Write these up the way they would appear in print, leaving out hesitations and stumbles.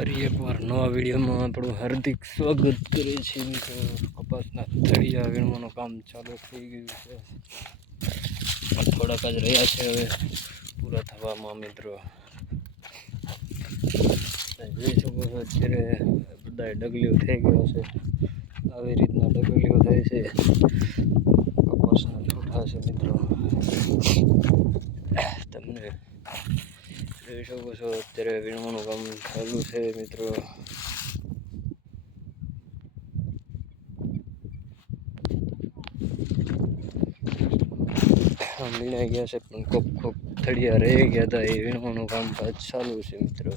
ફરી એકવાર નવા વિડીયોમાં આપણું હાર્દિક સ્વાગત કરે છે મિત્રો. કપાસના થળિયા વીણવાનું કામ ચાલુ થઈ ગયું છે. થોડાક જ રહ્યા છે હવે પૂરા થવામાં મિત્રો. જોઈ શકો છો અત્યારે બધા ડગલીઓ થઈ ગયો છે. આવી રીતના ડગલીઓ થાય છે. કપાસના ઠૂઠા છે મિત્રો. તમને જોઈ શકો છો અત્યારે વીણવાનું કામ ચાલુ છે મિત્રો. વીણાઈ ગયા છે પણ કોક થળિયા રહી ગયા હતા, એ વીણવાનું કામકાજ ચાલુ છે મિત્રો.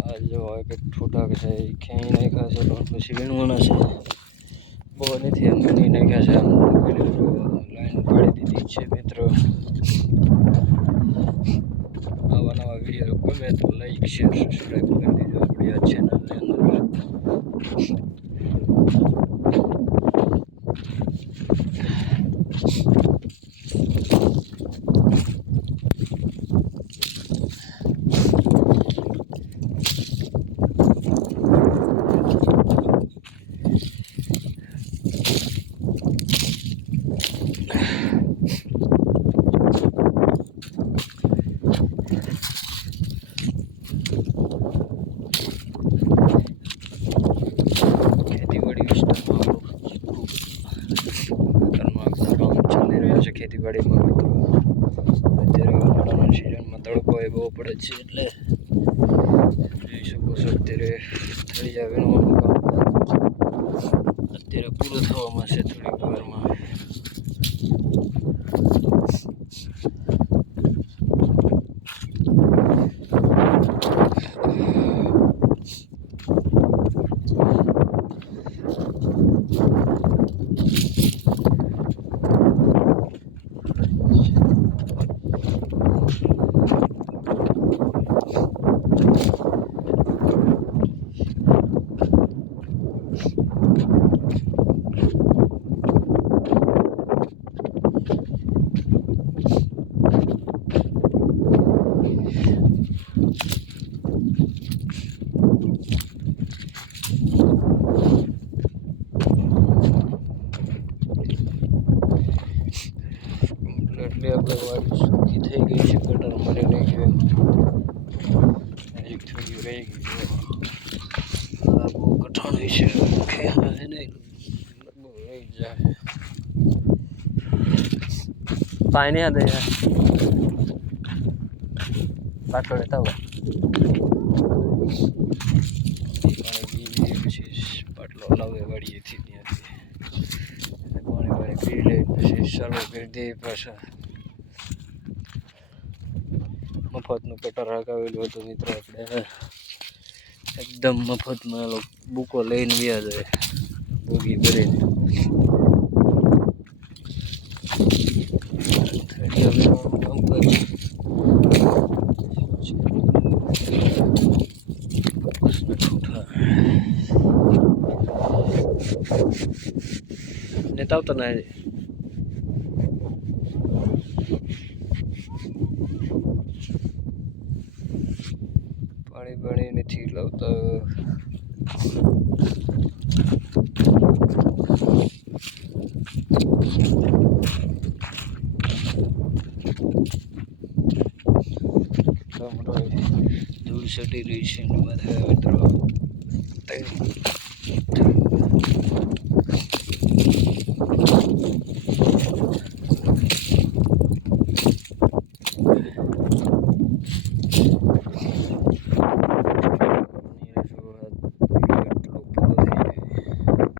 આ જો એક ઠૂઠા છે એ ખેંચી નાખ્યા છે પણ પછી વીણવાના છે. બહુ નથી એમ વીણી નાખ્યા છે. લાઈન પાડી દીધી છે મિત્રો. આવા નવા વિડીયો ગમે તો લાઈક શેર સબસ્ક્રાઈબ કરી દેજો આપણી આ ચેનલની અંદર. ખેતીવાડીમાં મિત્રો અત્યારે ઉનાળાના સિઝનમાં તડકો એ બહુ પડે છે, એટલે જોઈ શકો છો અત્યારે થળિયા વીણવાનું કામ અત્યારે પૂરું થવામાં છે થોડીક વારમાં. એટલે આપણે વાડી સુકી થઈ ગઈ છે, કટર મારી નાખ્યું. એક થોડી રહી ગઈ છે. આ બહુ કઠણ છે, ખેલા છે ને લગભગ રહી જાય. પાણી આ દે પાટો લેતા હોય પછી પાટલો લાવે વાડીએથી ત્યાંથી પાણી પી લે પછી ચાલુ કરી દે. પાછા મફતનું કટર હકાવેલું હતું મિત્રો. આપણે એકદમ મફતમાં બુકો લઈને વ્યા જાય બોગી ભરીને. નેતા આવતા ના પાણી નથી લાવતા. ધૂળ ચડી રહી છે બધા મિત્રો.